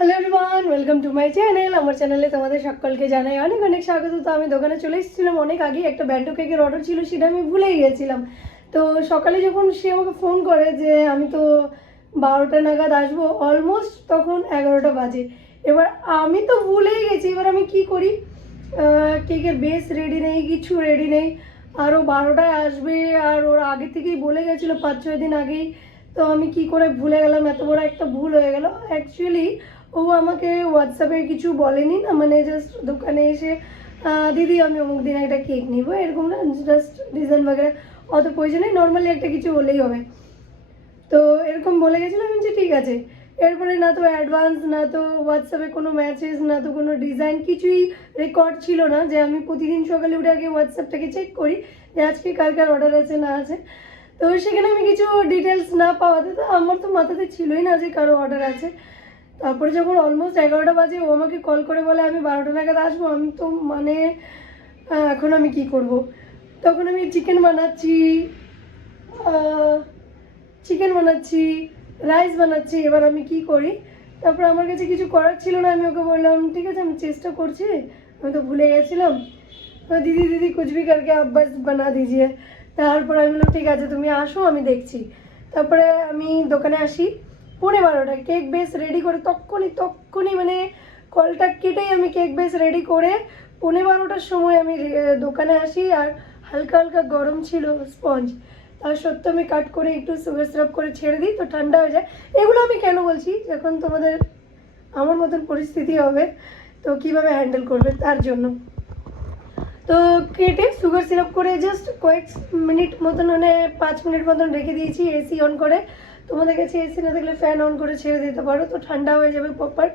Hello everyone welcome to my channel আমার চ্যানেলে তোমাদের সকলকে জানাই অনেক অনেক স্বাগত। তো আমি দোকানে চলে এসেছিলাম, অনেক আগে একটা ব্যান্ডো কেকের অর্ডার ছিল সেটা আমি ভুলেই গেছিলাম। তো সকালে যখন সে আমাকে ফোন করে যে আমি তো বারোটা নাগাদ আসব অলমোস্ট তখন এগারোটা বাজে। এবার আমি তো ভুলেই গেছি, এবার আমি কি করি? কেকের বেস রেডি নেই, কিছু রেডি নেই। আরও বারোটায় আসবে, আর ওর আগে থেকেই বলে গেছিল পাঁচ ছয় দিন আগেই। তো আমি কি করে ভুলে গেলাম, এত বড় একটা ভুল হয়ে গেল। অ্যাকচুয়ালি ও আমাকে হোয়াটসঅ্যাপে কিছু বলেনি না মানে জাস্ট দোকানে এসে দিদি, আমি অমুক দিন একটা কেক নিব। এরকম না জাস্ট ডিজাইন বাগেরা অত প্রয়োজন নেই নর্মালি একটা কিছু হলেই হবে। তো এরকম বলে গেছিল আমি বলছি ঠিক আছে। এরপরে না তো অ্যাডভান্স না তো হোয়াটসঅ্যাপে কোনো মেসেজ না তো কোনো ডিজাইন কিছুই রেকর্ড ছিল না যে আমি প্রতিদিন সকালে উঠে আগে হোয়াটসঅ্যাপটাকে চেক করি, যে আজকে কার কার অর্ডার আছে, না আছে। তো সেখানে আমি কিছু ডিটেলস না পাওয়াতে তো আমার তো মাথাতে ছিলই না যে কারও অর্ডার আছে। তারপরে যখন অলমোস্ট এগারোটা বাজে, ও আমাকে কল করে বলে, আমি বারোটা নাগাদ আসব, আমি তো মানে এখন আমি কি করব? তখন আমি চিকেন বানাচ্ছি চিকেন বানাচ্ছি রাইস বানাচ্ছি, এবার আমি কি করি? তারপর আমার কাছে কিছু করার ছিল না, আমি ওকে বললাম, ঠিক আছে, আমি চেষ্টা করছি, আমি তো ভুলে গেছিলাম। দিদি দিদি ভি করকে আপ বাস বানা দিজিয়ে তারপর আমি বললাম, ঠিক আছে, তুমি আসো, আমি দেখছি। তারপরে আমি দোকানে আসি। পৌনে বারোটা কেক বেস রেডি করে তক্ষণই তক্ষণই মানে কলটা কেটেই আমি কেক বেস রেডি করে পৌনে বারোটার সময় আমি দোকানে আসি আর হালকা হালকা গরম ছিল স্পঞ্জ তার সত্ত্বেও আমি কাট করে একটু সুগার সিরাপ করে ছেড়ে দিই, তো ঠান্ডা হয়ে যায়। এগুলো আমি কেন বলছি? যখন তোমাদের, আমার মতন পরিস্থিতি হবে, তো কীভাবে হ্যান্ডেল করবে? তার জন্য। তো কেটে সুগার সিরাপ করে জাস্ট কয়েক মিনিট মতন মানে পাঁচ মিনিট মতন রেখে দিয়েছি এসি অন করে। তোমাদের কাছে এসি না থাকলে ফ্যান অন করে ছেড়ে দিতে পারো, তো ঠান্ডা হয়ে যাবে প্রপার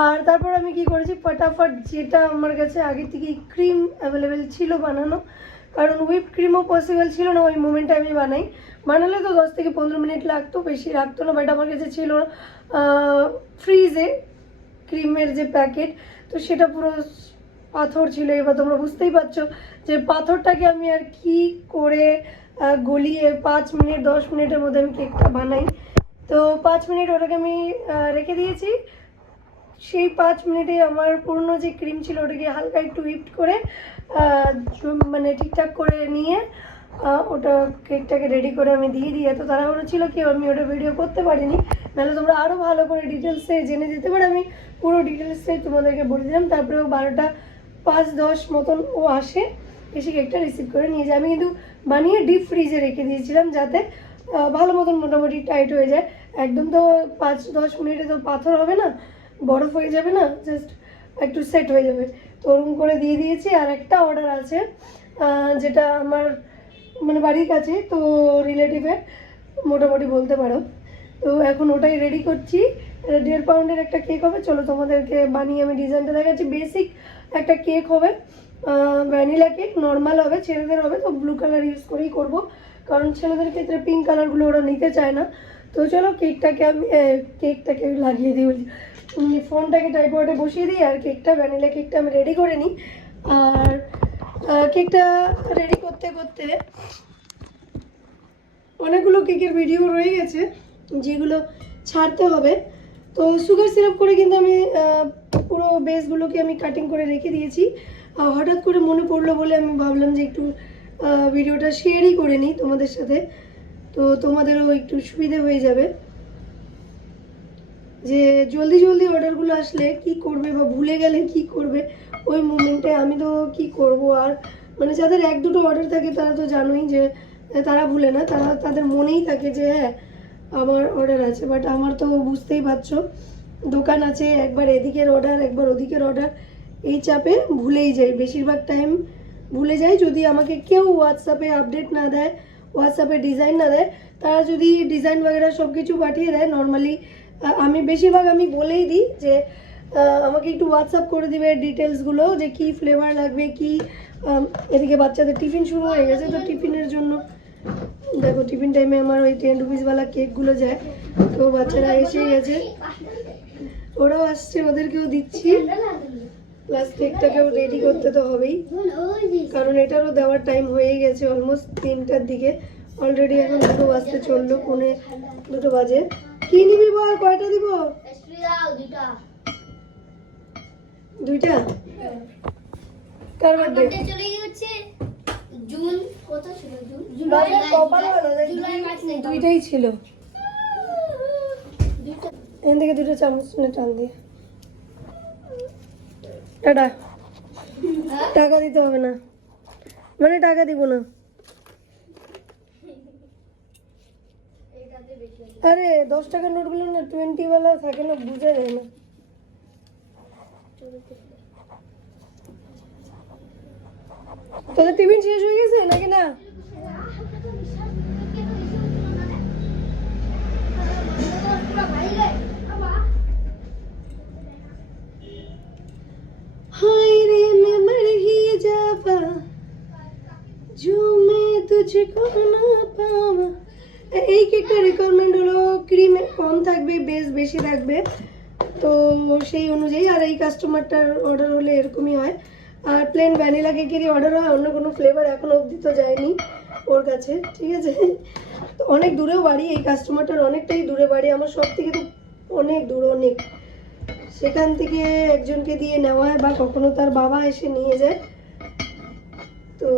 আর তারপর আমি কি করেছি, ফটাফট যেটা আমার কাছে আগে থেকেই ক্রিম অ্যাভেলেবেল ছিল বানানো, কারণ হুইপ ক্রিমও পসিবল ছিল না ওই মোমেন্টে আমি বানাই। বানালে তো দশ থেকে পনেরো মিনিট লাগতো, বেশি লাগতো না বাট আমার কাছে ছিল ফ্রিজে ক্রিমের যে প্যাকেট তো সেটা পুরো পাথর ছিল, এবার তোমরা বুঝতেই পারছ যে পাথরটাকে আমি আর কি করে গলিয়ে পাঁচ মিনিট, দশ মিনিটের মধ্যে আমি কেকটা বানাই। তো পাঁচ মিনিট ওটাকে আমি রেখে দিয়েছি। সেই পাঁচ মিনিটে আমার পুরনো যে ক্রিম ছিল ওটাকে হালকা একটু হুইপড করে মানে ঠিকঠাক করে নিয়ে ওটা কেকটাকে রেডি করে আমি দিয়ে দিই। এত তাড়াহুড়ো ছিল কি আমি ওটা ভিডিও করতে পারিনি। নাহলে তোমরা আরও ভালো করে ডিটেলসে জেনে যেতে পারো। আমি পুরো ডিটেলসে তোমাদেরকে বলে দিলাম। তারপরে ও বারোটা পাঁচ দশ মতন ও আসে, এসে কেকটা রিসিভ করে নিয়ে যায়। আমি কিন্তু বানিয়ে ডিপ ফ্রিজে রেখে দিয়েছিলাম যাতে ভালো মতন মোটামুটি টাইট হয়ে যায়। একদম তো পাঁচ দশ মিনিটে তো পাথর হবে না, বরফ হয়ে যাবে না জাস্ট একটু সেট হয়ে যাবে। তো ওরকম করে দিয়ে দিয়েছি আর একটা অর্ডার আছে যেটা আমার মানে বাড়ির কাছে, তো রিলেটিভের মোটামুটি বলতে পারো। তো এখন ওটাই রেডি করছি। দেড় পাউন্ডের একটা কেক হবে। চলো তোমাদেরকে বানিয়ে আমি ডিজাইনটা দেখাচ্ছি। বেসিক একটা কেক হবে। ভ্যানিলা কেক নর্মাল হবে, ছেলেদের হবে। তো ব্লু কালার ইউজ করেই করব। কারণ ছেলেদের ক্ষেত্রে পিঙ্ক কালারগুলো ওরা নিতে চায় না। তো চলো কেকটাকে আমি কেকটাকে লাগিয়ে দিই বলছি। ফোনটাকে টাইপওয়ার্ডে বসিয়ে দিই আর কেকটা ভ্যানিলা কেকটা আমি রেডি করে নিই। আর কেকটা রেডি করতে করতে অনেকগুলো কেকের ভিডিও রয়ে গেছে। যেগুলো ছাড়তে হবে। তো সুগার সিরাপ করে কিন্তু আমি পুরো বেসগুলোকে আমি কাটিং করে রেখে দিয়েছি। হঠাৎ করে মনে পড়ল বলে আমি ভাবলাম যে একটু ভিডিওটা শেয়ারই করে নিই তোমাদের সাথে। তো তোমাদেরও একটু সুবিধে হয়ে যাবে। যে জলদি জলদি অর্ডারগুলো আসলে কি করবে বা ভুলে গেলে কি করবে, ওই মুমেন্টে আমি তো কি করব? আর মানে যাদের এক দুটো অর্ডার থাকে তারা তো জানোই যে, তারা ভুলে না, তারা, তাদের মনেই থাকে যে হ্যাঁ আমার অর্ডার আছে বাট আমার তো বুঝতেই পারছ, দোকান আছে, একবার এদিকের অর্ডার একবার ওদিকের অর্ডার এই চাপে ভুলেই যাই। বেশিরভাগ টাইম ভুলে যাই, যদি আমাকে কেউ হোয়াটসঅ্যাপে আপডেট না দেয় হোয়াটসঅ্যাপে ডিজাইন না দেয়, তারা যদি ডিজাইন বাগেরা সব কিছু পাঠিয়ে দেয় নর্মালি আমি বেশিরভাগ আমি বলেই দিই যে আমাকে একটু হোয়াটসঅ্যাপ করে দিবে ডিটেলসগুলো যে কি ফ্লেভার লাগবে, কি এদিকে বাচ্চাদের টিফিন শুরু হয়ে গেছে, তো টিফিনের জন্য দেখো, টিফিন টাইমে আমার ওই টেন রুপিসওয়ালা কেকগুলো যায়, তো বাচ্চারা এসেই গেছে। ওরাও আসছে, ওদেরকেও দিচ্ছি। প্লাস কেকটাকেও রেডি করতে তো হবেই। কারণ এটারও দেওয়ার টাইম হয়ে গেছে অলমোস্ট তিনটার দিকে। অলরেডি এখন দুটো বাজতে চলল, পৌনে দুটো বাজে। কি নিবি বল, কয়টা দিব? দুইটা? কার বার্থডে চলে গেছে জুন কত ছিল? জুন? কপাল ভালো জুলাই মাস থেকে দুইটাই ছিল। এখান থেকে দুটো চামচ নিয়ে টান দিয়ে। টাটা। টাকা দিতে হবে না। মানে টাকা দিব না। আরে দশ টাকার নোটগুলো না টোয়েন্টি ওয়ালা থাকে না বুঝা যায় না। তোদের টিফিন শেষ হয়ে গেছে নাকি না? এই কেকটা রিকোয়ারমেন্ট হলো ক্রিমের কম থাকবে বেশ বেশি থাকবে। তো সেই অনুযায়ী আর এই কাস্টমারটার অর্ডার হলে এরকমই হয়। আর প্লেন ভ্যানিলা কেকেরই অর্ডার হয়, অন্য কোনো ফ্লেভার এখনও অবধি তো যায়নি ওর কাছে, ঠিক আছে? তো অনেক দূরেও বাড়ি, এই কাস্টমারটার অনেকটাই দূরে বাড়ি, আমার সব থেকে তো অনেক দূর, অনেক। সেখান থেকে একজনকে দিয়ে নেওয়া হয় বা কখনো তার বাবা এসে নিয়ে যায়। তো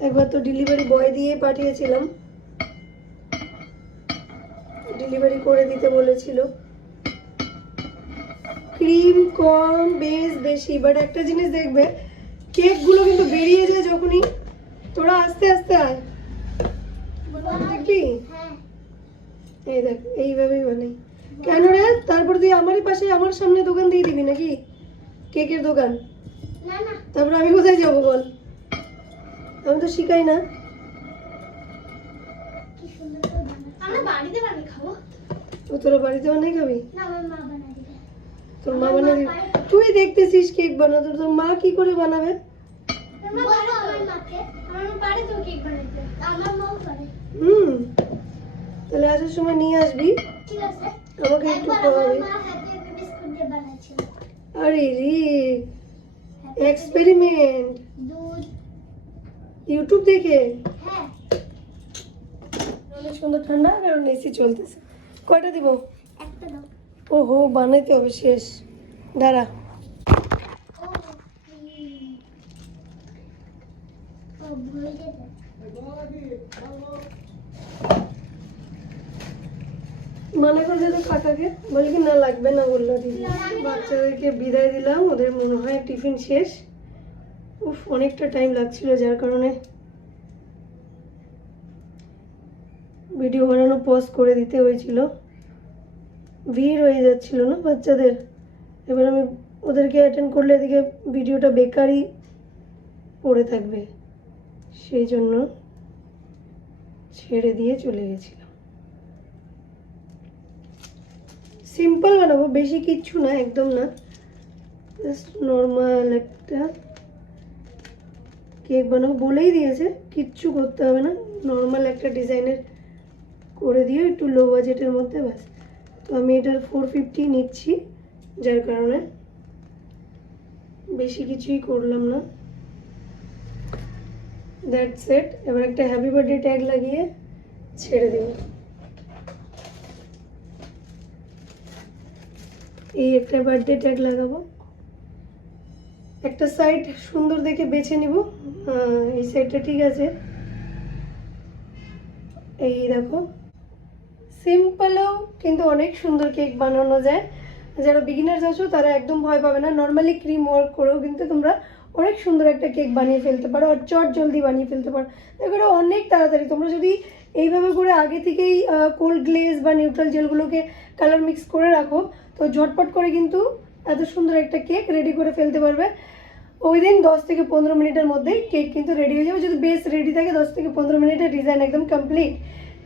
একবার তো ডেলিভারি বয় দিয়ে পাঠিয়েছিলাম। ডেলিভারি করে দিতে বলেছিল। ক্রিম কম বেশ বেশি বাট একটা জিনিস দেখবে কেকগুলো কিন্তু বেরিয়ে যায় যখনই। তোরা আস্তে আস্তে আয়। দেখবি? এই দেখ এইভাবেই বানাই। কেন রে? তারপর তুই আমারই পাশে আমার সামনে দোকান দিয়ে দিবি নাকি? কেকের দোকান। তারপর আমি কোথায় যাব বল? আমি তো শিখাই না। আমরা বাড়িতে বানিয়ে খাব। ও তোরা বাড়িতে বানাই খাবি? না আমার মা বানায়। তোর মা বানিয়ে দিবি। তুই দেখতেছিস কেক বানাতে তোর মা কি করে বানাবে? হুম। তাহলে আসার সময় নিয়ে আসবি। আমাকে একটু খাওয়াবি। আরে রে এক্সপেরিমেন্ট ইউটিউব দেখে? হ্যাঁ। অনেক সুন্দর ঠান্ডা কারণ এসি চলতেছে। কয়টা দিব? ওহো, বানাইতে হবে, শেষ। দাঁড়া। মনে করে দিল কাকাকে বলে কি, না, লাগবে না, বলল দিদি। বাচ্চাদেরকে বিদায় দিলাম, ওদের মনে হয় টিফিন শেষ। উফ, অনেকটা টাইম লাগছিল যার কারণে ভিডিও বানানো পজ করে দিতে হয়েছিল। ভিড় হয়ে যাচ্ছিল না বাচ্চাদের? এবার আমি ওদেরকে অ্যাটেন্ড করলে এদিকে ভিডিওটা বেকারই পড়ে থাকবে। সেই জন্য ছেড়ে দিয়ে চলে গেছিলাম। সিম্পল বানাবো, বেশি কিচ্ছু না, একদম না। জাস্ট নর্মাল একটা কেক বানাবো বলেই দিয়েছে, কিচ্ছু করতে হবে না। নর্মাল একটা ডিজাইনের করে দিও, একটু লো বাজেটের মধ্যে ব্যাস। তো আমি এটার ফোর ফিফটি নিচ্ছি, যার কারণে বেশি কিছুই করলাম না। দ্যাট সেট এবার একটা হ্যাপি বার্থডে ট্যাগ লাগিয়ে ছেড়ে দেবো এই একটা বার্থডে ট্যাগ লাগাবো। একটা সাইড সুন্দর দেখে বেছে নিব। এই সাইডটা ঠিক আছে। এই দেখো। সিম্পলেও কিন্তু অনেক সুন্দর কেক বানানো যায়। যারা বিগিনার্স আছো, তারা একদম ভয় পাবে না। নর্মালি ক্রিম ওয়ার্ক করেও কিন্তু তোমরা অনেক সুন্দর একটা কেক বানিয়ে ফেলতে পারো আর চট জলদি বানিয়ে ফেলতে পারো। দেখো অনেক তাড়াতাড়ি। তোমরা যদি এইভাবে করে আগে থেকেই কোল্ড গ্লেজ বা নিউট্রাল জেলগুলোকে কালার মিক্স করে রাখো, তো ঝটপট করে কিন্তু এত সুন্দর একটা কেক রেডি করে ফেলতে পারবে। ওই দিন দশ থেকে পনেরো মিনিটের মধ্যেই কেক কিন্তু রেডি হয়ে যাবে। যদি বেস রেডি থাকে, দশ থেকে পনেরো মিনিটের ডিজাইন একদম কমপ্লিট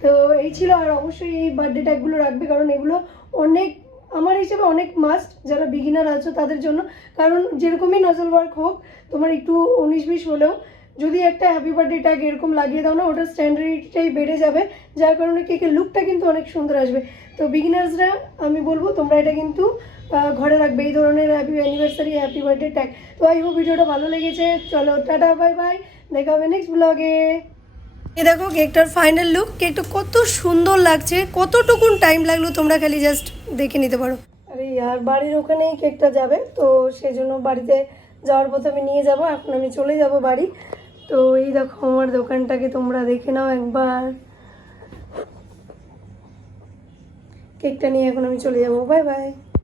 তো এই ছিল, আর অবশ্যই এই বার্থডে ট্যাগগুলো রাখবে, কারণ এগুলো অনেক, আমার হিসেবে অনেক মাস্ট যারা বিগিনার আছো তাদের জন্য। কারণ যেরকমই নজল ওয়ার্ক হোক, তোমার একটু উনিশ বিশ হলেও যদি একটা হ্যাপি বার্থডে ট্যাগ এরকম লাগিয়ে দাও না ওটার স্ট্যান্ডার্ডটাই বেড়ে যাবে, যার কারণে কেকের লুকটা কিন্তু অনেক সুন্দর আসবে। তো বিগিনার্সরা আমি বলব, তোমরা এটা কিন্তু ঘরে রাখবে, এই ধরনের happy anniversary happy birthday tag তো আই হোপ ভিডিওটা ভালো লেগেছে। চলো, টাটা বাই বাই দেখা হবে নেক্সট ব্লগে এ দেখো কেকটার ফাইনাল লুক কেকটা কত সুন্দর লাগছে, কতটুকুন টাইম লাগল তোমরা খালি জাস্ট দেখে নিতে পারো। আরে আর বাড়ির ওখানেই কেকটা যাবে, তো সেই জন্য বাড়িতে যাওয়ার পথে আমি নিয়ে যাব, এখন আমি চলে যাব বাড়ি। তো এই দেখো আমার দোকানটাকে তোমরা দেখে নাও একবার। কেকটা নিয়ে এখন আমি চলে যাব বাই বাই